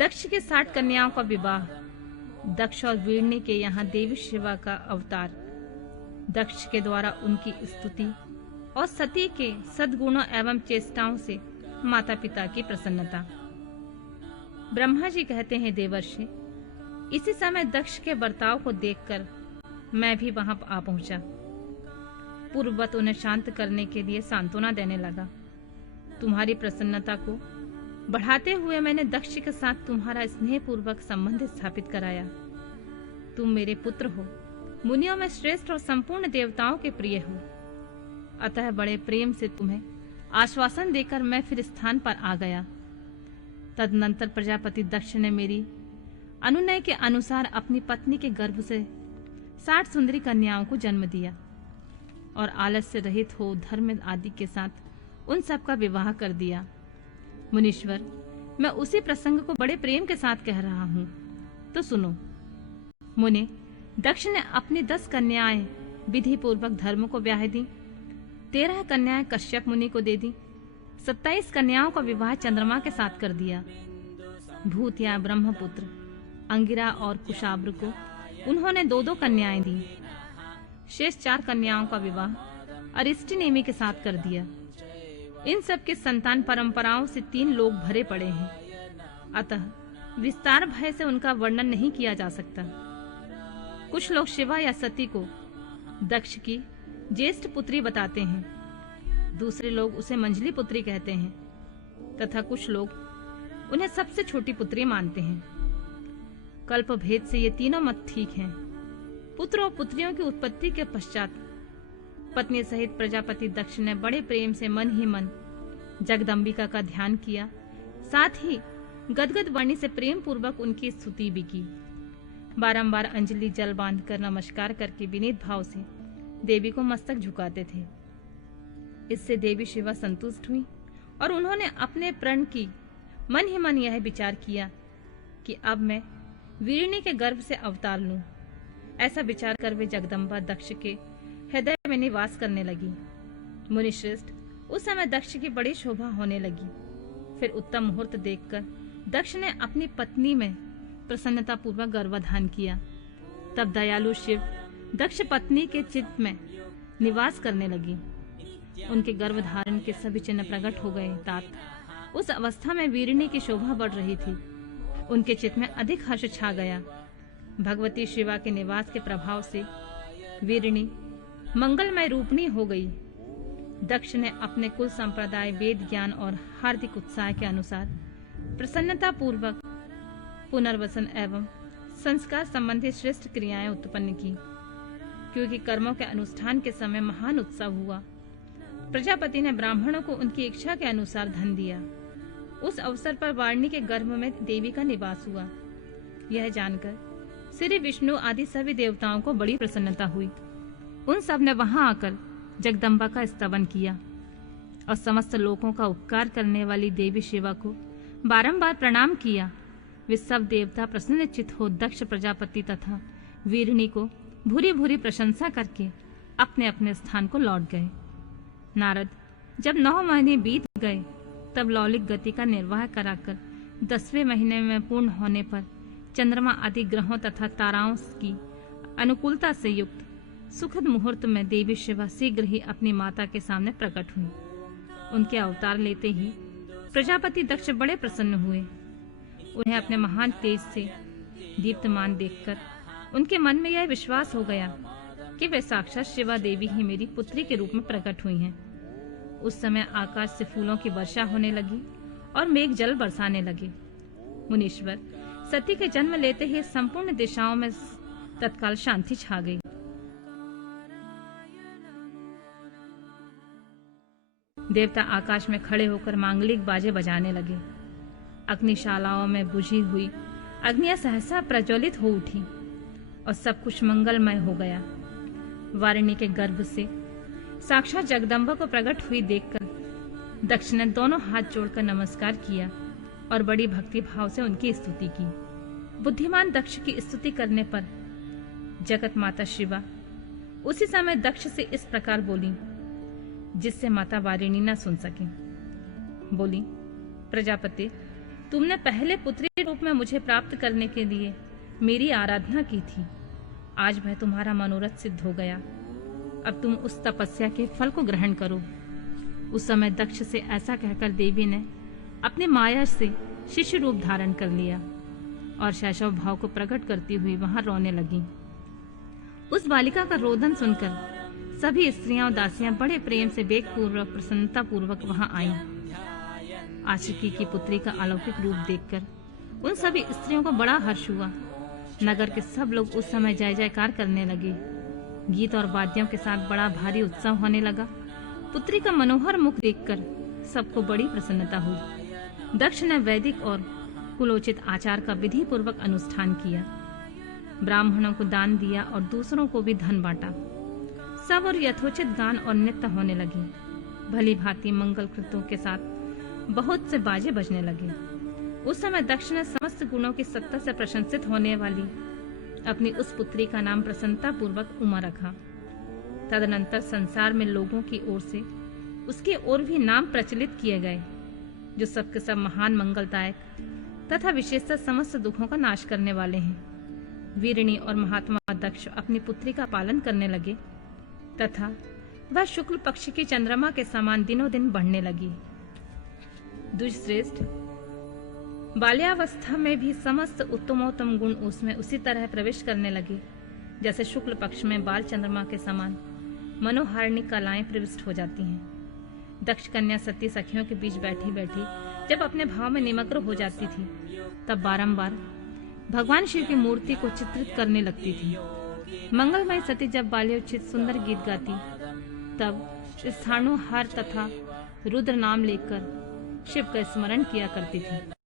दक्ष के 60 कन्याओं का विवाह, दक्ष और वीरनी के यहाँ देवी शिवा का अवतार, दक्ष के द्वारा उनकी स्तुति और सती के सद्गुणों एवं चेष्टाओं से माता पिता की प्रसन्नता। ब्रह्मा जी कहते हैं, देवर्षि, इसी समय दक्ष के बर्ताव को देखकर मैं भी वहां आ पहुंचा। पूर्ववत उन्हें शांत करने के लिए सांत्वना देने लगा। तुम्हारी प्रसन्नता को बढ़ाते हुए मैंने दक्ष के साथ तुम्हारा स्नेहपूर्वक संबंध स्थापित कराया। तुम मेरे पुत्र हो, मुनियों में श्रेष्ठ और संपूर्ण देवताओं के प्रिय हो, अतः बड़े प्रेम से तुम्हें आश्वासन देकर मैं फिर स्थान पर आ गया। तदनंतर प्रजापति दक्ष ने मेरी अनुनय के अनुसार अपनी पत्नी के गर्भ से 60 सुंदरी कन्याओं को जन्म दिया और आलस्य रहित हो धर्म आदि के साथ उन सब का विवाह कर दिया। मुनीश्वर, मैं उसी प्रसंग को बड़े प्रेम के साथ कह रहा हूं, तो सुनो। मुने, दक्ष ने अपनी 10 कन्याएं विधि पूर्वक धर्म को ब्याह दी, 13 कन्याएं कश्यप मुनि को दे दी, 27 कन्याओं का विवाह चंद्रमा के साथ कर दिया। भूत या ब्रह्मपुत्र अंगिरा और कुशाब्र को उन्होंने 2-2 कन्याएं दी। शेष 4 कन्याओं का विवाह अरिष्टनेमि के साथ कर दिया। इन सब के संतान परंपराओं से 3 लोग भरे पड़े हैं, अतः विस्तार भय से उनका वर्णन नहीं किया जा सकता। कुछ लोग शिवा या सती को दक्ष की ज्येष्ठ पुत्री बताते हैं, दूसरे लोग उसे मंझली पुत्री कहते हैं, तथा कुछ लोग उन्हें सबसे छोटी पुत्री मानते हैं। कल्प भेद से ये तीनों मत ठीक हैं। पुत्र और पुत्रियों की उत्पत्ति के पश्चात पत्नी सहित प्रजापति दक्ष ने बड़े प्रेम से मन ही मन जगदम्बिका का ध्यान किया, साथ ही गदगद वाणी से प्रेम पूर्वक उनकी स्तुति भी की। बारंबार अंजलि जल बांधकर नमस्कार करके विनीत भाव से देवी को मस्तक झुकाते थे। इससे देवी शिवा संतुष्ट हुई और उन्होंने अपने प्रण की मन ही मन यह विचार किया कि अब मैं वीरनी के गर्भ से अवतार लूं। ऐसा विचार कर वे जगदम्बा दक्ष के हृदय में निवास करने लगी। मुनिश्रेष्ठ, उस समय दक्ष की बड़ी शोभा होने लगी। फिर उत्तम मुहूर्त देखकर दक्ष ने अपनी पत्नी में प्रसन्नता पूर्वक गर्भाधान किया। तब दयालु शिव दक्ष पत्नी के चित्त में निवास करने लगी। उनके गर्भधारण के सभी चिन्ह प्रकट हो गए। तात उस अवस्था में वीरनी की शोभा बढ़ रही थी। उनके चित्त में अधिक हर्ष छा गया। भगवती शिवा के निवास के प्रभाव से वीरनी मंगलमय रूपणी हो गई। दक्ष ने अपने कुल संप्रदाय, वेद ज्ञान और हार्दिक उत्साह के अनुसार प्रसन्नता पूर्वक पुनर्वसन एवं संस्कार संबंधी श्रेष्ठ क्रियाएं उत्पन्न की। क्योंकि कर्मों के अनुष्ठान के समय महान उत्सव हुआ, प्रजापति ने ब्राह्मणों को उनकी इच्छा के अनुसार धन दिया। उस अवसर पर वारणी के गर्भ में देवी का निवास हुआ। यह जानकर श्री विष्णु आदि सभी देवताओं को बड़ी प्रसन्नता हुई। उन सब ने वहां आकर जगदम्बा का स्तवन किया और समस्त लोगों का उपकार करने वाली देवी शिवा को बारंबार प्रणाम किया। वे सब देवता प्रसन्नचित्त हो दक्ष प्रजापति तथा वीरणी को भूरी भूरी प्रशंसा करके अपने अपने स्थान को लौट गए। नारद, जब 9 महीने बीत गए तब लौलिक गति का निर्वाह कराकर 10वें महीने में पूर्ण होने पर चंद्रमा आदि ग्रहों तथा ताराओं की अनुकूलता से युक्त सुखद मुहूर्त में देवी शिवा शीघ्र ही अपनी माता के सामने प्रकट हुई। उनके अवतार लेते ही प्रजापति दक्ष बड़े प्रसन्न हुए। उन्हें अपने महान तेज से दीप्तमान देखकर उनके मन में यह विश्वास हो गया कि वे साक्षात शिवा देवी ही मेरी पुत्री के रूप में प्रकट हुई हैं। उस समय आकाश से फूलों की वर्षा होने लगी और मेघ जल बरसाने लगे। मुनीश्वर, सती के जन्म लेते ही संपूर्ण दिशाओं में तत्काल शांति छा गई। देवता आकाश में खड़े होकर मांगलिक बाजे बजाने लगे। अग्निशालाओं में बुझी हुई अग्नियां सहसा प्रज्वलित हो उठी और सब कुछ मंगलमय हो गया। वारिणी के गर्भ से साक्षात जगदम्बा को प्रकट हुई देखकर दक्ष ने दोनों हाथ जोड़कर नमस्कार किया और बड़ी भक्ति भाव से उनकी स्तुति की। बुद्धिमान दक्ष की स्तुति करने पर जगत माता शिवा उसी समय दक्ष से इस प्रकार बोली, जिससे माता वारिणी न सुन सके। बोली, प्रजापति, तुमने पहले पुत्री रूप में मुझे प्राप्त करने के लिए मेरी आराधना की थी। आज वह तुम्हारा मनोरथ सिद्ध हो गया। अब तुम उस तपस्या के फल को ग्रहण करो। उस समय दक्ष से ऐसा कहकर देवी ने अपने माया से शिशु रूप धारण कर लिया और शैशव भाव को प्रकट करती हुई वहां रोने लगी। उस बालिका का रोदन सुनकर सभी स्त्रियां और दासियां बड़े प्रेम से वेगपूर्वक प्रसन्नता पूर्वक वहां आईं। आशिकी की पुत्री का अलौकिक रूप देखकर उन सभी स्त्रियों को बड़ा हर्ष हुआ। नगर के सब लोग उस समय जय जयकार करने लगे। गीत और वाद्यों के साथ बड़ा भारी उत्सव होने लगा। पुत्री का मनोहर मुख देखकर सबको बड़ी प्रसन्नता हुई। दक्ष ने वैदिक और कुलोचित आचार का विधि पूर्वक अनुष्ठान किया। ब्राह्मणों को दान दिया और दूसरों को भी धन बांटा। सब और यथोचित गान और नृत्य होने लगे। भली भांति मंगल कृत्यों के साथ बहुत से बाजे बजने लगे। उस समय दक्ष ने समस्त गुणों की सत्ता से प्रशंसित होने वाली अपनी उस पुत्री का नाम प्रसन्नता पूर्वक उमा रखा। तदनंतर संसार में लोगों की ओर से उसके और भी नाम प्रचलित किए गए, जो सबके सब महान मंगलदायक तथा विशेषतः समस्त दुखों का नाश करने वाले हैं। वीरिणी और महात्मा दक्ष अपनी पुत्री का पालन करने लगे तथा वह शुक्ल पक्ष की चंद्रमा के समान दिनों दिन बढ़ने लगी। द्विजश्रेष्ठ, बाल्यावस्था में भी समस्त उत्तमोत्तम गुण उसमें उसी तरह प्रवेश करने लगे जैसे शुक्ल पक्ष में बाल चंद्रमा के समान मनोहारिणी कलाएं प्रविष्ट हो जाती हैं। दक्ष कन्या सती सखियों के बीच बैठी बैठी जब अपने भाव में निमग्न हो जाती थी, तब बारंबार भगवान शिव की मूर्ति को चित्रित करने लगती थी। मंगलमय सती जब बाल्योचित सुंदर गीत गाती, तब स्थाणु हर तथा रुद्र नाम लेकर शिव का स्मरण किया करती थी।